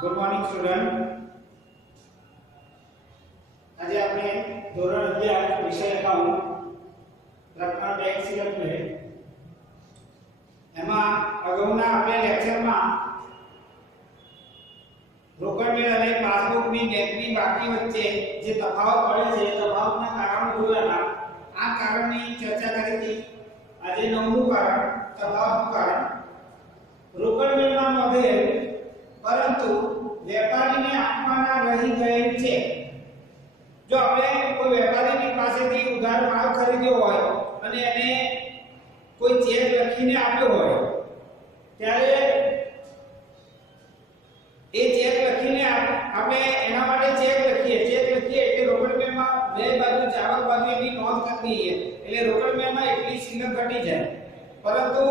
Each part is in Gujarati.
Good morning student. આજે આપણે ધોરણ 11 વિષય એકાઉન્ટ પ્રકરણ બેંક સ્ટેટમેન્ટ એમાં અગાઉના આપણે લેક્ચરમાં રોકડ મેળ અને પાસબુકની બેંકની બાકી વચ્ચે જે તફાવત પડે છે તફાવતના કારણો જોયા હતા. આ કારણની ચર્ચા કરી હતી. આજે નવમું કારણ તફાવતનું કારણ રોકડ મેળમાં નોંધેલ પરંતુ વેપારીને આપવાના રહી ગયેલ છે. જો આપણે કોઈ વેપારીની પાસેથી ઉધાર માલ ખરીદ્યો હોય અને એને કોઈ ચેક લખીને આપ્યો હોય ત્યારે એ ચેક લખીને આપણે એના માટે ચેક લખીએ એટલે રોકડ મેળમાં બે બાજુ આવક બાજુ એની નોંધ કરી દઈએ એટલે રોકડ મેળમાં એટલી શિલ્લક ઘટી જાય. પરંતુ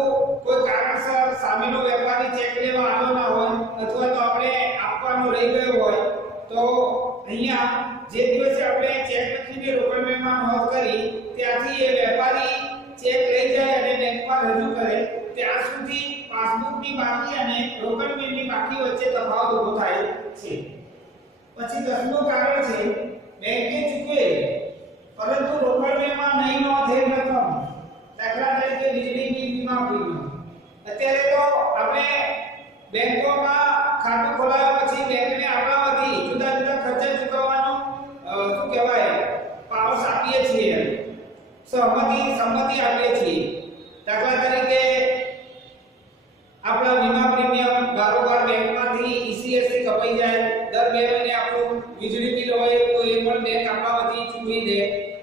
કોઈ કારણસર સામેનો વેપારી ચેક લેવા આવ્યો ના હોય અથવા તો આપણે આપવાનો રહી ગયો હોય તો અહીંયા જે દિવસે આપણે ચેક લખીને રોકડ મેળમાં નોંધ કરી ત્યાંથી એ વેપારી ચેક લઈ જાય અને બેંકમાં રજૂ કરે ત્યાં સુધી પાસબુકની બાકી અને રોકડ મેળની બાકી વચ્ચે તફાવત ઊભો થાય છે. પછી 10મું કારણ છે બેંકે ચૂકવે પરંતુ રોકડ મેળમાં નહીં નોંધેલ રકમ. દાખલા તરીકે વીજળી બિલ વીમા પ્રીમિયમ. અત્યારે તો આપણે બેંકોમાં ખાતું ખોલાવ્યા પછી બેંકને આપણામાંથી જુદા જુદા ખર્ચા ચૂકવવાનો શું કહેવાય પાવર આપીએ છીએ, સંમતિ આપીએ છીએ. દાખલા તરીકે આપણા વીમા પ્રીમિયમ બારોબાર બેંકમાંથી ઈસીએસ થી કપાઈ જાય. દર 2 મહિને આપણું વીજળી બિલ હોય તો એ પણ બેંક આપણામાંથી ચૂકવી દે.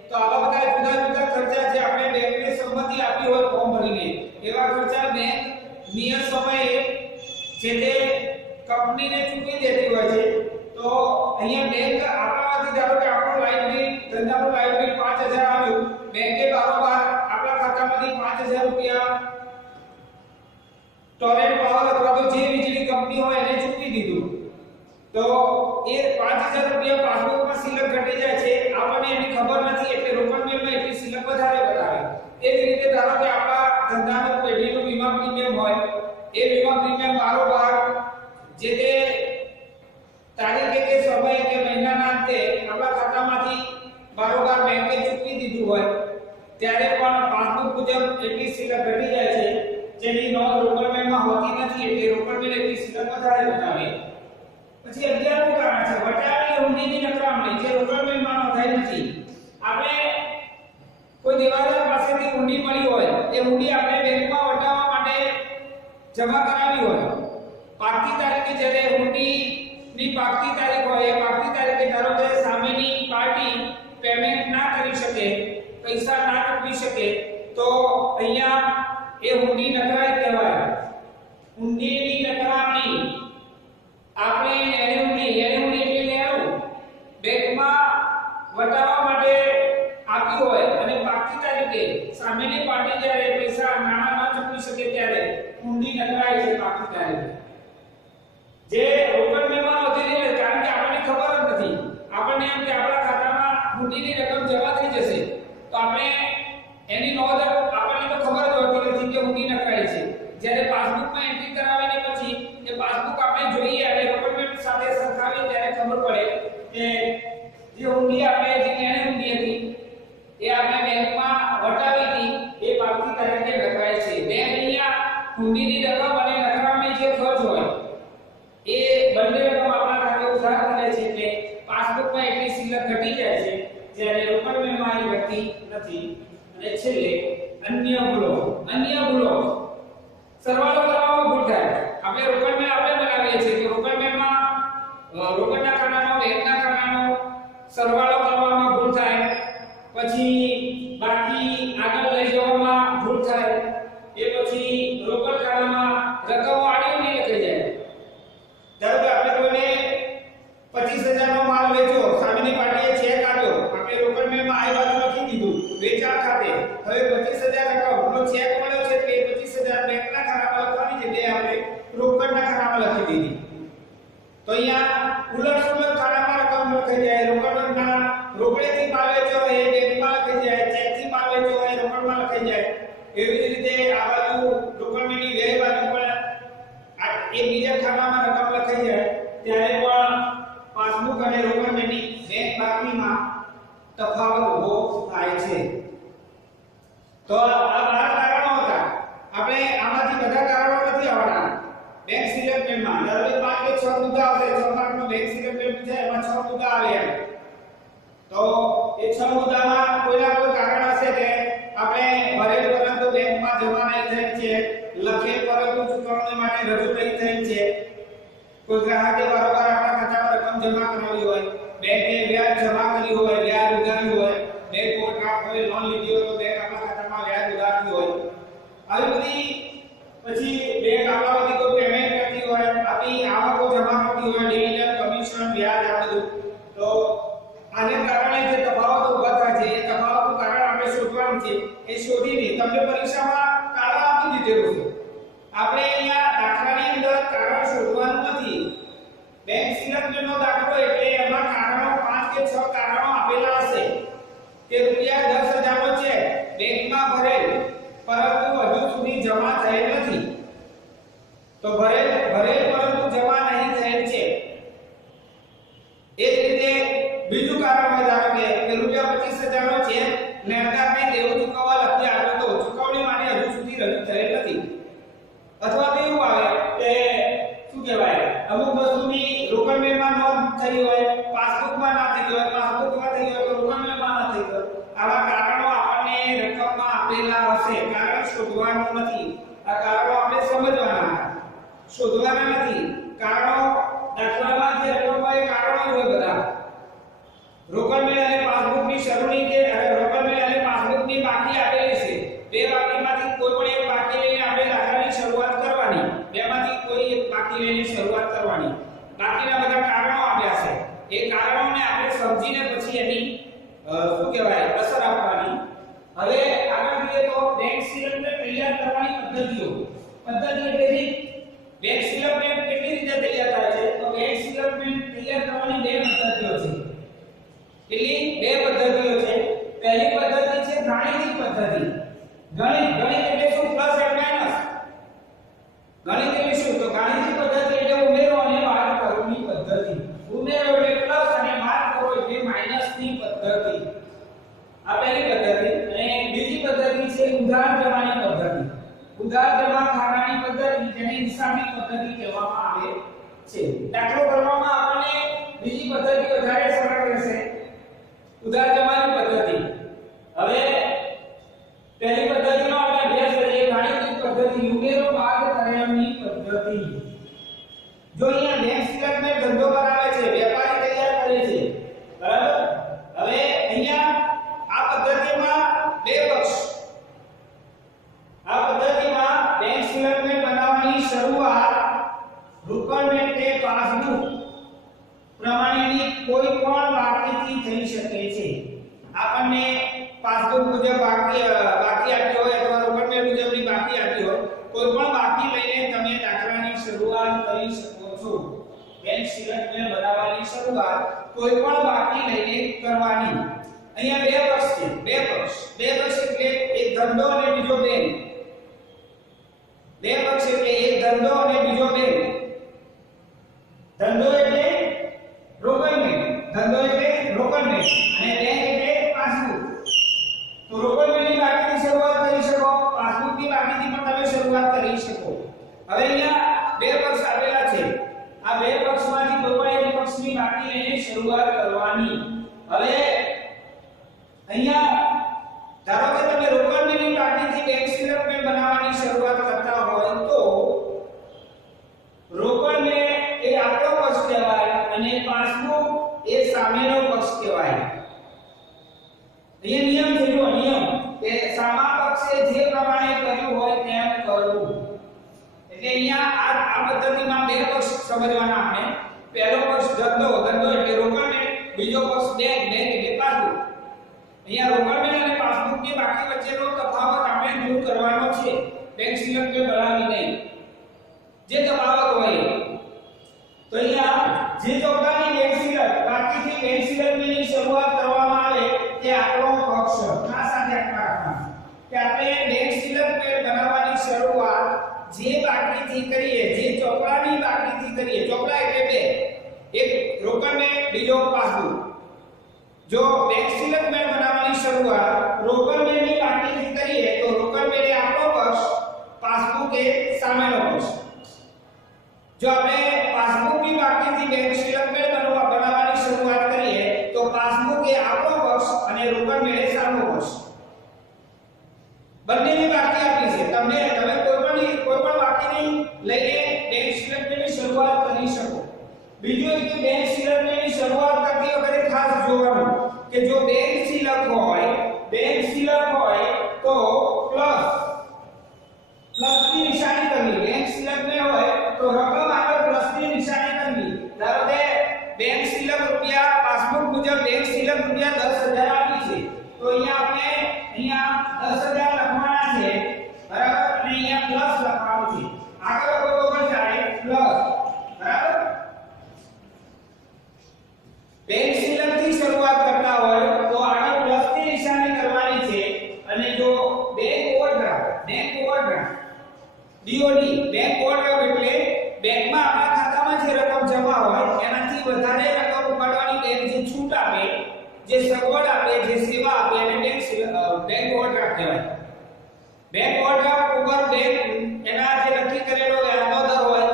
તો આવા બધા જુદા જુદા ખર્ચા જે આપણે બેંકને સંમતિ આપી હોય ફોર્મ ભરીને એવા ખર્ચા બેંક નિયત સમયે જે તે કંપનીને ચૂકવી દેતી હોય છે. તો અહીંયા બેંક આપણામાંથી ધારો કે આપણો લાઇટ બિલ ધંધાનું લાઇટ બિલ 5000 આવ્યું, બેંકે બારોબાર આપણા ખાતામાંથી 5000 રૂપિયા ટોરેન્ટ પાવર અથવા તો જે વીજળી કંપની હોય એને ચૂકવી દીધું. તો એ 5000 રૂપિયા પાસબુકમાં શિલ્લક ઘટી જાય છે. આપણને એની ખબર નથી એટલે રોકડ મેળમાં એટલી શિલ્લક વધારે બતાવે. એ જ રીતે ધારો કે આપણા ધંધાનું પેઢીનું વીમા પ્રીમિયમ હોય એ વીમા પ્રીમિયમ બારોબાર જે તે તારીખે કે સમયે કે મહિનાના અંતે આપણા ખાતામાંથી બારોબાર બેંકે ચૂકવી દીધું હોય ત્યારે પણ પાસબુક મુજબ એટલી શિલ્લક ઘટી જાય છે જેની નોંધ રોકડ મેળમાં હોતી નથી એટલે રોકડ મેળ એટલી શિલ્લક વધારે બતાવે. પછી 11મું કારણ છે વટાવેલી હુંડીની નકરામણી જે રોકડ મેળમાં નોંધાઈ નથી. આપણે કોઈ દેવાદાર પાસેથી હુંડી મળી હોય એ હુંડી આપણે બેંકમાં વટાવવા માટે જમા કરાવી હોય. પાકતી તારીખે જ્યારે હુંડીની પાકતી તારીખ હોય એ પાકતી તારીખે ધારો કે સામેની પાર્ટી પેમેન્ટ ના કરી શકે, પૈસા ના ચૂકવી શકે તો અહીંયા એ હુંડી નકરાઈ કહેવાય. હુંડીની નકરામણી આપણે એને હુંડી એટલે લેવું બેંકમાં વટાવવા માટે આપ્યું હોય અને પાકતી તારીખે સામેની પાર્ટી જ્યારે પૈસા નાણાં ન ચૂકવી શકે ત્યારે હુંડી નકરાય છે પાકતી તારીખે. જે રોકડ મેળમાં નોંધેલી નથી કારણ કે આપણને ખબર જ નથી. આપણને એમ કે આપણા ખાતામાં હુંડીની રકમ જમા થઈ જશે તો આપણે એની નોંધ આપણને તો ખબર જ હોતી નથી કે હુંડી નકરાઈ છે. જ્યારે પાસબુકમાં એન્ટ્રી કરાવીને પછી એ પાસબુક આપણે જોઈએ અને રોકડ મેળ સાથે સરખાવીએ ત્યારે ખબર પડે કે જે હુંડી આપણે જે એને હુંડી હતી એ આપણે બેંકમાં વટાવી હતી એ પાકતી તારીખે નકરાય છે. બેંક અહીંયા હુંડીની રકમ અને નકરામણી જે ખર્ચ હોય એ બંને રકમ આપણા ખાતે ઉધાર કરે છે એટલે પાસબુકમાં એટલી શિલ્લક ઘટી જાય છે જ્યારે રોકડ મેળમાં એ ઘટતી નથી. અને છેલ્લે અન્ય ભૂલો સરવાળો કરવામાં ભૂલ થાય. આપણે રોકડ મેળ આપણે બનાવીએ છીએ કે રોકડ મેળમાં રોકડના ખાતાનો બેંકના ખાતાનો સરવાળો કરવામાં ભૂલ થાય, પછી બાકી આગળ લઈ જવામાં ભૂલ થાય, એ પછી રોકડ ખાતામાં રકમ આડી નહીં લખાઈ જાય. ધારો કે આપણે કોઈને 25000 નો માલ વેચ્યો, સામેની પાર્ટીએ ચેક આપ્યો, આપણે રોકડ મેળમાં આ બાજુ લખી દીધું વેચાણ ખાતે. હવે 25000 રકમનો ચેક મળ્યો છે કે 25000 બેંકના ખાતામાં લખવાની જગ્યાએ આપણે રોકડના ખાતામાં લખી દીધી. તો અહીંયા ઉલટ-સુલટ ખાતામાં રકમ લખાઈ જાય. રોકડના રોકડેથી માલ વેચ્યો હોય એ બેંકમાં લખાઈ જાય, ચેકથી માલ વેચ્યો હોય રોકડમાં લખાઈ જાય. એવી જ રીતે આ બાજુ રોકડ મેળની બે બાજુ મુદ્દા આવશે 6 માર્કનો બેંક સ્ટેટમેન્ટ છે એમાં 6 મુદ્દા આવે એમ તો એ 6 મુદ્દામાં કોઈના કોઈ કારણ હશે કે આપણે ભરેલ પરંતુ બેંકમાં જમા નહીં થઈ છે લખેલ પરંતુ ચૂકવણી માટે રજૂ નહીં થઈ છે કોઈ ગ્રાહકે વારંવાર આપણા ખાતામાં રકમ જમા કરાવી હોય બેંકે વ્યાજ જમા કર્યું હોય વ્યાજ ઉધાર્યું હોય બેંક ઓવરડ્રાફ્ટ હોય લોન લીધી હોય તો બેંક આપણા ખાતામાં વ્યાજ ઉધારતી હોય આવી બધી પછી બેંક આપણાથી કોઈ પેમેન્ટ કરતી હોય આપણી આવકો જમા કરતી હોય ડિવિડન્ડ કમિશન વ્યાજ આ બધું તો આને કારણે જે તફાવત ઊભા થાય છે એ તફાવતનું કારણ આપણે શોધવાનું છે એ શોધીને તમને પરીક્ષામાં કારણ આપી દીધેલું છે આપણે અહીંયા દાખલાની અંદર કારણ શોધવાનું નથી બેંક સ્ટેટમેન્ટનો દાખલો એટલે એમાં કારણો 5 કે 6 કારણો આપેલા હશે કે રૂપિયા 10,000 નો ચેક બેંકમાં ભરેલ પરંતુ હજુ સુધી જમા થયેલ નથી તો ભરેલ પરંતુ જમા નહીં થયેલ છે એ જ રીતે બીજું કારણ હોય ધારો કે રૂપિયા 25,000 નો ચેક લેણદારને દેવું ચૂકવવા લખી આપ્યો તો ચૂકવણી માટે હજુ સુધી રજૂ થયેલ નથી અથવા તો એવું આવે કે શું કહેવાય અમુક વસ્તુની રોકડ મેળમાં નોંધ થઈ હોય પાસબુકમાં ના થઈ હોય પાસબુકમાં થઈ હોય તો રોકડ મેળમાં ના થઈ હોય આવા કારણો આપણને રકમમાં આપેલા હશે કારણ શોધવાનું નથી આ કારણો આપણે સમજવાના શોધવાના નથી કારણો દાખલામાં જે રકમમાં એ કારણો હોય બધા રોકડ મેળ અને પાસબુકની શરૂઆતની કે રોકડ મેળ અને પાસબુકની બાકી આપેલી છે બે બાકીમાંથી કોઈ પણ એક બાકી લઈને આપણે દાખલાની શરૂઆત કરવાની બેમાંથી કોઈ એક બાકી લઈને શરૂઆત કરવાની બાકીના બધા કારણો આપ્યા છે એ કારણોને આપણે સમજીને પછી એની શું કહેવાય અસર આપવાની હવે આગળ જોઈએ તો બેંક સ્ટેટમેન્ટ તૈયાર કરવાની પદ્ધતિઓ પદ્ધતિ એટલે બેંક સ્ટેટમેન્ટ કેટલી રીતે તૈયાર થાય છે તો બેંક સ્ટેટમેન્ટ તૈયાર કરવાની બે પદ્ધતિઓ છે કેટલી બે પદ્ધતિઓ છે પહેલી પદ્ધતિ છે ગાણિતિક પદ્ધતિ ગણિત એટલે શું પ્લસ એન્ડ માઈનસ ગણિત એટલે શું તો ગાણિતિક પદ્ધતિ એટલે ઉમેરો અને બાદ કરવાની પદ્ધતિ ઉમેરો એટલે પ્લસ અને બાદ કરો એટલે માઈનસ ની પદ્ધતિ આ પહેલી પદ્ધતિ અને બીજી પદ્ધતિ છે ઉધાર જમાની પદ્ધતિ ઉધાર જમા ખાતાની પદ્ધતિ જેને હિસાબી પદ્ધતિ કહેવામાં આવે છે દાખલો કરવામાં આપણને બીજી પદ્ધતિ વધારે સરળ રહેશે ઉધાર જમાની પદ્ધતિ હવે પહેલી પદ્ધતિનો આપણે અભ્યાસ કરીએ ગાણિતિક પદ્ધતિ ઉમેરો બાદ કર્યાની પદ્ધતિ જો અહીંયા બેંક સ્ટેટમેન્ટ ધંધો કરાવે છે વેપારી તૈયાર કરે છે બરાબર હવે અહીંયા આ પદ્ધતિમાં બે પક્ષ આ પદ્ધતિમાં બેંક સ્ટેટમેન્ટ બનાવવાની શરૂઆત રોકડ કે પાસબુક પ્રમાણેની કોઈ પણ બાકીથી થઈ શકે છે આપણને પાસબુક મુજબ બાકી આપ્યો હોય અથવા રોકડ મુજબની બાકી આપી હોય કોઈ પણ બાકી લઈને તમે દાખલાની શરૂઆત કરી શકો છો બેંક સ્ટેટમેન્ટ બનાવવાની શરૂઆત કોઈ પણ બાકી લઈને કરવાની અહીંયા બે પક્ષ છે બે પક્ષ એટલે એક ધંધો અને બીજો બેંક બે પક્ષ એટલે એક ધંધો અને બીજો બેંક ધંધો એટલે રોકડ મેળ ધંધો એટલે રોકડ મેળ અને બેંક એટલે પાસબુક તો રોકડ મેળની બાકીથી શરૂઆત કરી શકો પાસબુકની બાકીથી પણ તમે શરૂઆત કરી શકો હવે અહીંયા બે પક્ષ આપેલા છે આ બે પક્ષમાંથી કોઈ પણ એક પક્ષની બાકી લઈને શરૂઆત કરવાની હવે અહીંયા ધારો કે તમે રોકડ મેળની બાકીથી બેંક સ્ટેટમેન્ટ બનાવવાની શરૂઆત કરતા હોય તો રોકડ મેળ એ આપણો પક્ષ કહેવાય અને પાસબુક એ સામેનો પક્ષ કહેવાય અહીંયા નિયમ છે જો નિયમ કે સામા પક્ષે જે પ્રમાણે કર્યું હોય તેમ કરવું એટલે અહીંયા આ પદ્ધતિમાં બે પક્ષ સમજવાના આપણે પહેલો પક્ષ ધંધો એટલે રોકડ મેળ બીજો પક્ષ બેંક એટલે પાસબુક અહીંયા રોકડ મેળ અને પાસબુકની બાકી વચ્ચેનો તફાવત આપણે દૂર કરવાનો છે બેંક સ્ટેટમેન્ટ બનાવીને જે તફાવત હોય તો અહીંયા જે ચોપડાની બેંક સ્ટેટમેન્ટ બાકીથી બેંક સ્ટેટમેન્ટની શરૂઆત કરવામાં આવે તે આપણો પક્ષ ખાસ આ ધ્યાનમાં રાખવાનું કે આપણે બેંક સ્ટેટમેન્ટ બનાવવાની શરૂઆત જે બાકીથી કરીએ જે ચોપડાની બાકીથી કરીએ ચોપડા એટલે બે એક રોકડ મેળ બીજો પાસબુક જો બેંક સ્ટેટમેન્ટ બનાવવાની શરૂઆત રોકડ મેળની બાકીથી કરીએ તો રોકડ મેળ એ આપણો પક્ષ પાસબુક એ સામેનો પક્ષ જો આપણે પાસબુકની બાકી લઈને બેંક સ્ટેટમેન્ટની શરૂઆત કરી શકો. બીજું એક કે બેંક સ્ટેટમેન્ટની શરૂઆત કરતી વખતે ખાસ જોવાનું કે જો બેંક શિલક હોય તો પ્લસ ની નિશાની કરવી. બેંક શિલક ન હોય તો રકમ આગળ પ્લસ ની નિશાની કરવી. ધારો કે બેંક શિલક રૂપિયા પાસબુક મુજબ બેંક શિલક રૂપિયા 10000 આપી છે તો અહીંયા 10000 લખવાના છે બરાબર, અને અહીંયા પ્લસ લખવાનું છે. આગળ બરોબર ચાલે પ્લસ બરાબર. બેંક શિલક થી શરૂઆત કરતા હોય તો આગળ પ્લસ ની નિશાની કરવાની છે. અને જો bank overdraft DOD bank overdraft એટલે બેંકમાં આપણા ખાતામાં જે રકમ જમા હોય એનાથી વધારે રકમ ઉપાડવાની બેંક જે છૂટ આપે, જે સગવડ આપે, જે સેવા આપે એને બેંક ઓવરડ્રાફ્ટ કહેવાય. બેંક ઓવરડ્રાફ્ટ ઉપર બેંક એના જે નક્કી કરેલો વ્યાજનો દર હોય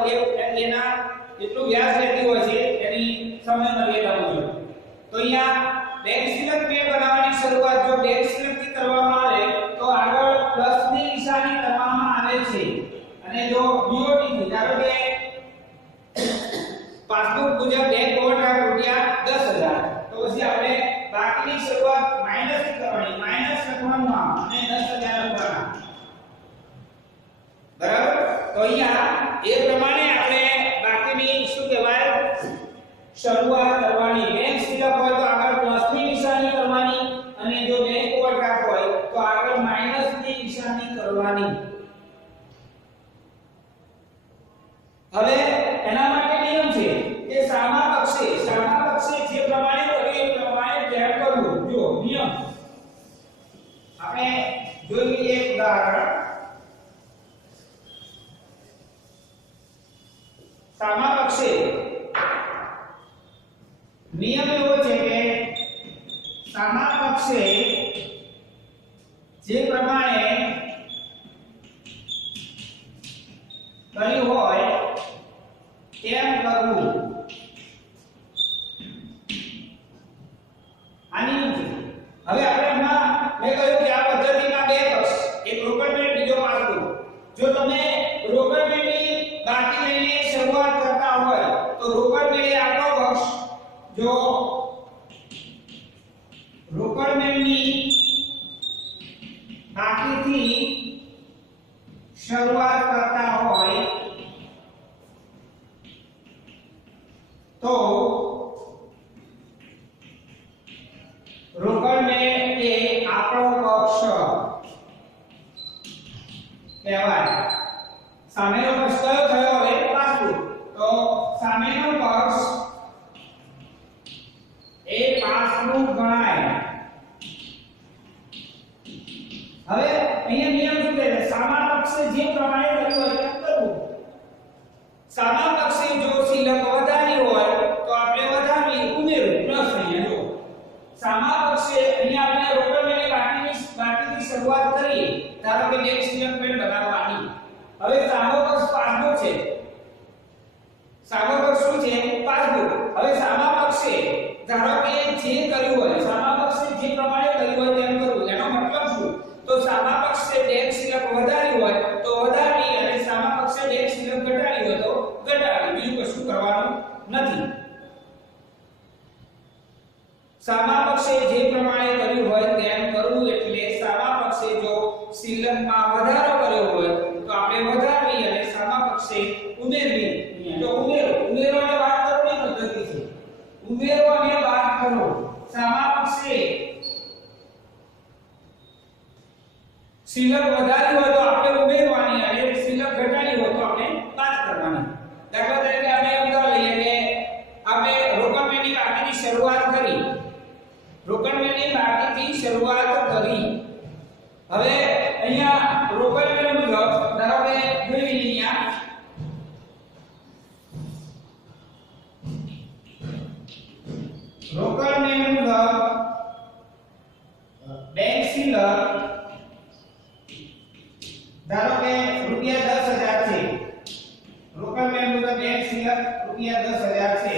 એના એટલું વ્યાજ લેતી હોય છે એની સમય મર્યાદા મુજબ. તો અહીંયા બેંક શિલક બનાવવાની શરૂઆત જો બેંક શિલકથી કરવામાં આવે તો આગળ પ્લસ ની નિશાની કરવામાં આવે છે. અને જો BOT થી ધારો કે પાસબુક મુજબ બેંક ઓવરડ્રાફ્ટ રૂપિયા 10000 તો પછી આપણે બાકીની શરૂઆત માઈનસ થી કરવાની. માઈનસ લખવાનું અને 10000 લખવાના બરાબર. તો અહીંયા એ પ્રમાણે આપણે બાકીની શું કહેવાય શરૂઆત કરવાની. બેંક શિલક હોય તો આગળ પ્લસ ની નિશાની કરવાની અને જો બેંક ઓવરડ્રાફ્ટ હોય તો આગળ માઈનસ ની નિશાની કરવાની. હવે એના માટે નિયમ છે કે સામા પક્ષે જે પ્રમાણે કરીએ એ પ્રમાણે ધ્યાન કરવું. જો નિયમ આપણે જોઈએ એક ઉદાહરણ. સામા પક્ષે નિયમ એવો છે કે સામા પક્ષે જે પ્રમાણે કર્યું હોય તેમ કરવું. આ નિયમ છે. હવે આપણે હમણાં મેં કહ્યું કે આ પદ્ધતિમાં બે પક્ષ, એક રોકડમેળ, બીજો પાસબુક. જો તમે રોકડમેળની બાકી લઈને શરૂઆત કરતા હોય તો રોકડમેળે આપણો પક્ષ. જો રોકડમેળની બાકીથી શરૂઆત કરતા હોય તો રોકડમેળ એ આપણો પક્ષ કહેવાય. સામેનો પક્ષ કયો થયો? હવે પાસબુક. તો સામેનો પક્ષ એ પાસબુક ગણાય. હવે અહીંયા નિયમ શું કહે છે? સામા પક્ષે જે પ્રમાણે કર્યું હોય તેમ કરવું. સામા પક્ષે જો શિલક વધારી હોય તો આપણે વધારવી, ઉમેરવું, પ્લસ. અહીંયા જો સામા પક્ષે અહીંયા આપણે રોકડમેળની બાકીથી શરૂઆત કરીએ. ધારો કે બેંક સ્ટેટમેન્ટ બનાવવાની. હવે સામો પક્ષ પાસબુક છે. સામો પક્ષ શું છે? પાસબુક. હવે સામા પક્ષે ધારો કે જે કર્યું હોય, સામા પક્ષે જે પ્રમાણે કર્યું હોય તેમ કરવું. એનો મતલબ શું? તો સામા પક્ષે બેંક શિલક વધારી હોય તો વધારવી અને સામા પક્ષે બેંક શિલક ઘટાડી હોય તો ઘટાડવી. બીજું કશું કરવાનું નથી. સામા પક્ષે જે પ્રમાણે કર્યું હોય તેમ કરવું એટલે સામા પક્ષે જો શિલકમાં વધારો કર્યો હોય તો આપણે વધારવી અને સામા પક્ષે ઉમેરવી. તો ઉમેરો અને બાદ કરવાની પદ્ધતિ છે. ઉમેરો અને બાદ કરો. સામા પક્ષે શિલક વધારી હોય તો આપણે ઉમેરવાની અને શિલક ઘટાડી હોય તો આપણે બાદ કરવાની. દાખલા તરીકે આપણે ઉદાહરણ લઈએ કે આપણે રોકડમેળની બાકીની શરૂઆત કરી. હવે અહીંયા રોકડમેળ મુજબ ધારો કે જોઈ લઈએ. અહીંયા રોકડમેળ મુજબ બેંક શિલક ધારો કે રૂપિયા 10000 છે. રોકડમેળ મુજબ બેંક શિલક રૂપિયા 10000 છે.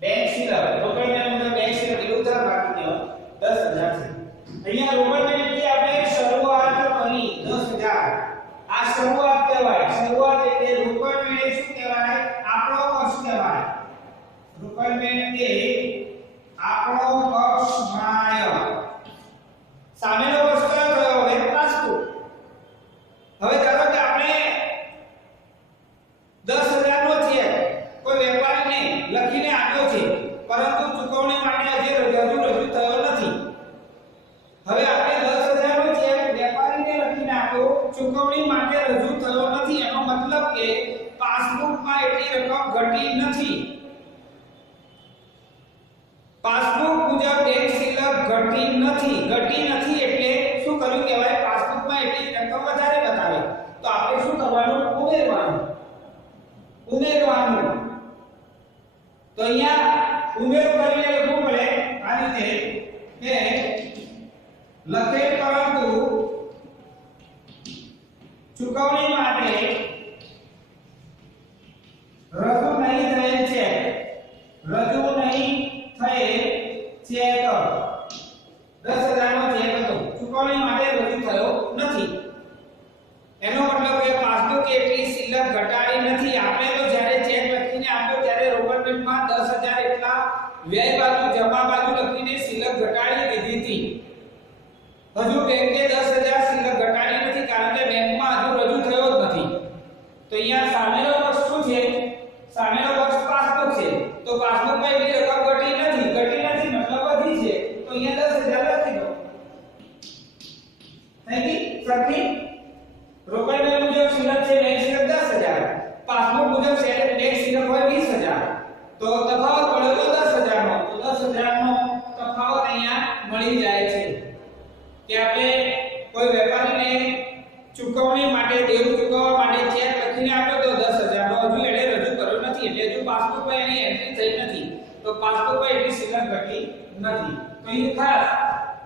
બેંક શિલક રોકડમેળ મુજબ બેંક શિલક એવું થાય બાકી દેવા 10000 છે. અહીંયા રોકડમેળથી આપણે શરૂઆત કરી 10000. શરૂઆત કહેવાય. શરૂઆત એટલે રોકડ મેળે શું કહેવાય? આપણો પક્ષ કહેવાય. રોકડ મેળે આપણો પક્ષ ગણાય. સામેનો પક્ષ કયો થયો? હવે પાસબુક. હવે ધારો કે આપણે 10000 નો ચેક કોઈ વેપારીને લખીને આપ્યો છે, પરંતુ ચૂકવણી માટે હજી રજૂ થયો નથી. હવે આપણે 10000 નો ચેક વેપારીને લખીને આપ્યો, ચૂકવણી માટે રજૂ થયો નથી, એનો મતલબ કે પાસબુકમાં એટલી રકમ ઘટી નથી. પાસબુક મુજબ બેંક શિલ્લક ઘટી નથી એટલે શું કર્યું કહેવાય? પાસબુકમાં એટલી રકમ વધારે બતાવે. તો આપણે શું કરવાનું? ઉમેરવાનું. તો અહીંયા ઉમેરો કરીને લખવું પડે આ રીતે કે લખે પરંતુ ચૂકવણી માટે રજૂ નહીં થયેલ ચેક. રજૂ નહીં થયેલ ચેક 10000 નો ચેક હતો, ચૂકવણી માટે રજૂ થયો નથી. એનો મતલબ કે પાસબુક એટલી શિલ્લક ઘટાડી નથી. આપણે તો જ્યારે ચેક લખીને આપ્યો ત્યારે રોકડ પેટમાં 10000 એટલા વ્યય બાજુ જમા બાજુ લખીને શિલ્લક ઘટાડી દીધી હતી. હજુ બેંકે 10000 શિલ્લક ઘટાડી નથી, કારણ કે બેંકમાં હજુ રજૂ થયો જ નથી. તો અહીંયા સામેનો પક્ષ શું છે? સામેનો પક્ષ પાસબુક છે. તો પાસબુકમાં એટલી રકમ ઘટી નથી મતલબ વધી છે. તો અહીંયા 10000 લખી દો. થઈ ગઈ સરખી. રોકડ મેળ મુજબ શિલ્લક છે બેંક શિલ્લક 10000, પાસબુક મુજબ બેંક શિલ્લક હોય 20000. તો તફાવત પડ્યો તો 10000 નો. તો 10000 નો તફાવત અહીંયા મળી જાય છે કે આપણે કોઈ વેપારીને ચૂકવણી માટે દેવું ચૂકવવા માટે ચેક લખીને આપ્યો તો 10000 નો, હજુ એને રજૂ કર્યો નથી એટલે હજુ પાસબુકમાં એની એન્ટ્રી થઈ નથી. તો પાસબુકમાં એટલી શિલ્લક ઘટી નથી. તો અહીં ખાસ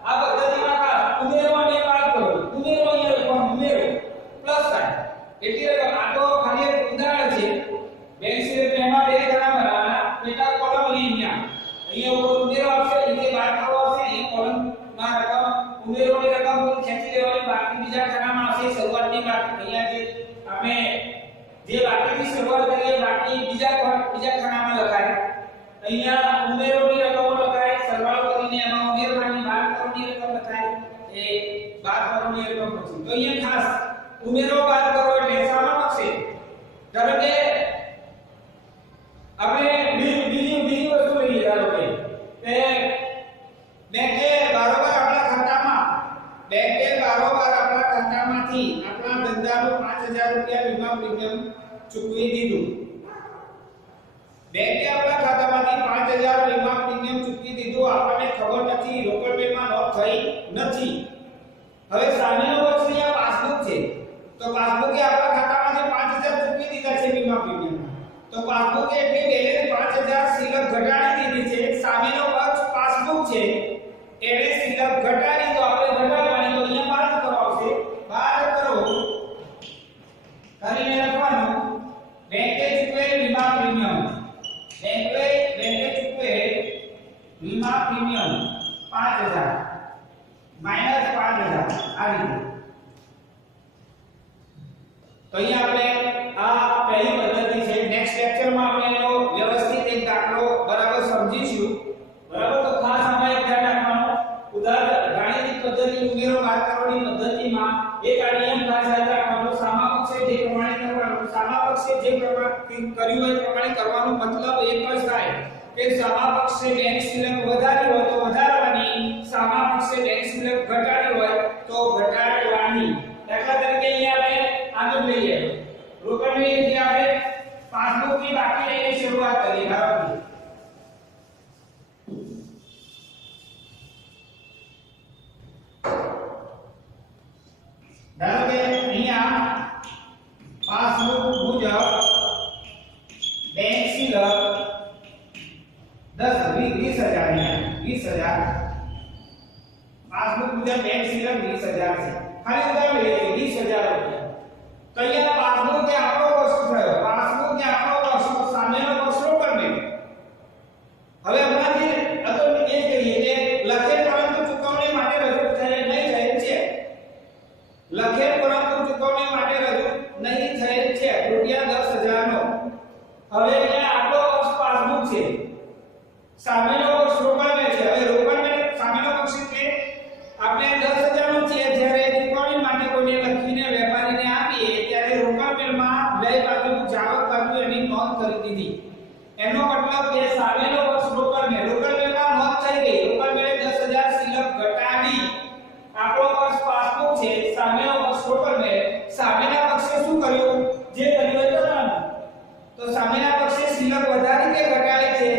આ પદ્ધતિમાં ખાસ ઉમેરવાની વાત કરો. ઉમેરો અહીંયા લખવાનું, ઉમેરો પ્લસ સાઇન. એટલી રકમ. આ તો ખાલી એક ઉદાહરણ છે. બેંક શિલ્લક એમાં બે ગણા ભરવાના, પેટા કોલમ અહીંયા ઉપર ઉમેરો આવશે, નીચે બાદ કરો આવશે. અહીં કોલમમાં રકમ ઉમેરોની રકમ ખેંચી લેવાની, બાકી બીજા ખાનામાં આવશે. શરૂઆતની બાકી અહીંયા જે આપણે જે બાકીથી શરૂઆત કરીએ બાકી બીજા ખાનામાં લખાય. અહીંયા ઉમેરોની રકમ લખાય, સરવાળો કરીને એમાં ઉમેરવાની, બાદ કરવાની રકમ લખાય. એ બાદ કરવાની રકમ પછી. તો અહીંયા ખાસ ઉમેરો બાદ કરો એટલે સામા પક્ષે. ધારો કે આપણે બીજી વસ્તુ લઈએ. ધારો કે બેંકે બારોબાર આપણા ખાતામાંથી આપણા ધંધાનું 5000 રૂપિયા વીમા પ્રીમિયમ ચૂકવી દીધું. બેંકે આપણા ખાતામાંથી 5000 વીમા પ્રીમિયમ ચૂકવી દીધું. આપણને ખબર નથી, રોકડ પેમાં નોંધ થઈ નથી. હવે સામેનો પક્ષ અહીંયા પાસબુક છે. તો પાસબુકે આપણા ખાતામાંથી 5000 ચૂકવી દીધા છે વીમા પ્રીમિયમ. તો પાસબુકે એટલી બેલેન્સ 5000 શિલ્લક ઘટાડી દીધી છે. સામેનો પક્ષ પાસબુક છે એટલે શિલ્લક ઘટાડી, તો આપણે ઘટાડવાની. તો અહીંયા બાદ કરો આવશે. બાદ કરો કરીને લખવાનું બેંકે ચૂકવેલ વીમા પ્રીમિયમ. બેંકે ચૂકવેલ વીમા પ્રીમિયમ 5000 માઈનસ 5000 આ રીતે. તો અહીંયા આપણે આ પહેલી પદ્ધતિ છે. નેક્સ્ટ લેક્ચરમાં આપણે એનો વ્યવસ્થિત એક દાખલો બરાબર સમજીશું. બરાબર. તો ખાસ આમાં એક ધ્યાન રાખવાનું, ઉદાહરણ ગાણિતિક પદ્ધતિ ઉમેરો બાદ કરવાની પદ્ધતિમાં એક આ નિયમ ખાસ યાદ રાખવાનો. સામા પક્ષે જે પ્રમાણે કરવાનું, સામા પક્ષે જે પ્રમાણે કર્યું હોય પ્રમાણે કરવાનું. મતલબ એક જ થાય કે સામા પક્ષે બેંક શિલ્લક વધારી હોય તો વધારવાની, સામા પક્ષે બેંક શિલ્લક ઘટાડી હોય તો ઘટાડવાની. દાખલા તરીકે અહીંયા આપણે આનો લઈએ. રોકડની જે આપણે પાસબુકની બાકી લઈને શરૂઆત કરીએ. ધારો કે અહીંયા પાસબુક મુજબ બેંક શિલ્લક 20000 પાસબુક મુજબ બેંક શિલ્લક 20000 છે. ખાલી ઉદાહરણ લઈએ 20000 રૂપિયા. તો અહીંયા પાસબુક કે આપણો વસ્તુ થયો, પાસબુક કે આપણો વસ્તુ સામેનો વસ્તુ પર મે. હવે હમણાંથી તો એ કહીએ કે લખે પરંતુ ચૂકવણી માટે રજૂ થયેલ નહીં થયેલ છે. લખે પરંતુ ચૂકવણી માટે રજૂ 10,000 નો. હવે અહીંયા આપણો પક્ષ પાસબુક છે, સામેનો પક્ષ રોકડ મેળ છે. હવે રોકડ મેળ સામેનો પક્ષ એટલે આપણે 10,000 નો ચેક જ્યારે ચૂકવણી માટે કોઈને લખીને વેપારીને આપીએ ત્યારે રોકડ મેળમાં વ્યય બાજુ જાવક બાજુ એની નોંધ કરી દીધી. એનો મતલબ કે સામેનો પક્ષ રોકડ મેળમાં નોંધ થઈ ગઈ. રોકડ મેળે 10,000 શિલક ઘટાડી. આપણો પક્ષ પાસબુક છે, સામેનો પક્ષ રોકડ મેળ. સામેના પક્ષે શું કર્યું? જે કર્યું એ કરવાનું. તો સામેના પક્ષે શિલક વધારી કે ઘટાડી છે?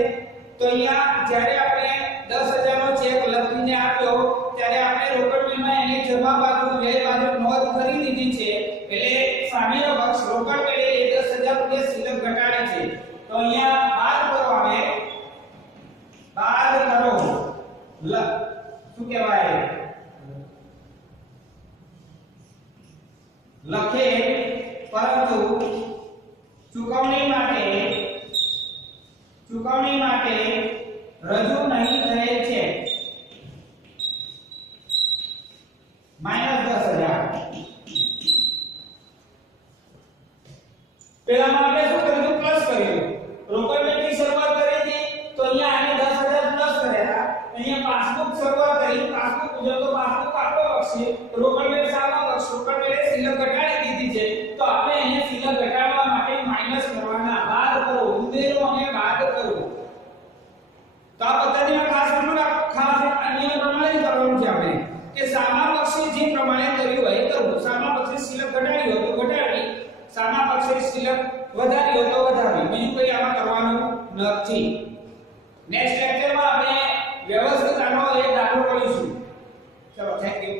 તો અહીંયા જ્યારે આપણે 10,000 નો ચેક લખીને આપ્યો ત્યારે આપણે રોકડ મેળમાં એની જમા બાજુ વ્યય બાજુ નોંધ કરી દીધી છે. એટલે સામેનો પક્ષ રોકડ મેળે એ 10,000 રૂપિયા શિલક ઘટાડી છે. તો અહીંયા બાદ કરો, આવે બાદ કરો. શું કહેવાય? લખે પરંતુ ચૂકવણી માટે રજૂ નહીં થયેલ છે -10,000. પેલા માટે શું કર્યું? પ્લસ કર્યું. રોકડ મેળની શરૂઆત કરી હતી તો અહીંયા આને 10,000 પ્લસ કર્યા. અહીંયા પાસબુક શરૂઆત કરી. પાસબુક મુજબ તો પાસબુક આપણો પક્ષ છે, રોકડ મેળ સામેનો પક્ષ. રોકડ મેળે શિલક ઘટાડી દીધી છે તો આપણે અહીંયા શિલક ઘટાડવા માટે માઈનસ કરવાના. બાદ કરો, ઉમેરો અને બાદ કરો. તો આ પદ્ધતિમાં ખાસ નિયમ પ્રમાણે કરવાનું છે આપણે કે સામા પક્ષે જે પ્રમાણે કર્યું હોય એ કરવું. સામા પક્ષે શિલક ઘટાડી હોય તો ઘટાડી, સામા પક્ષે શિલક વધારી હોય તો વધારવી. બીજું કંઈ આમાં કરવાનું નથી. નેક્સ્ટ લેક્ચરમાં આપણે વ્યવસ્થિત આનો એક દાખલો કરીશું. ચલો, થેન્ક યુ.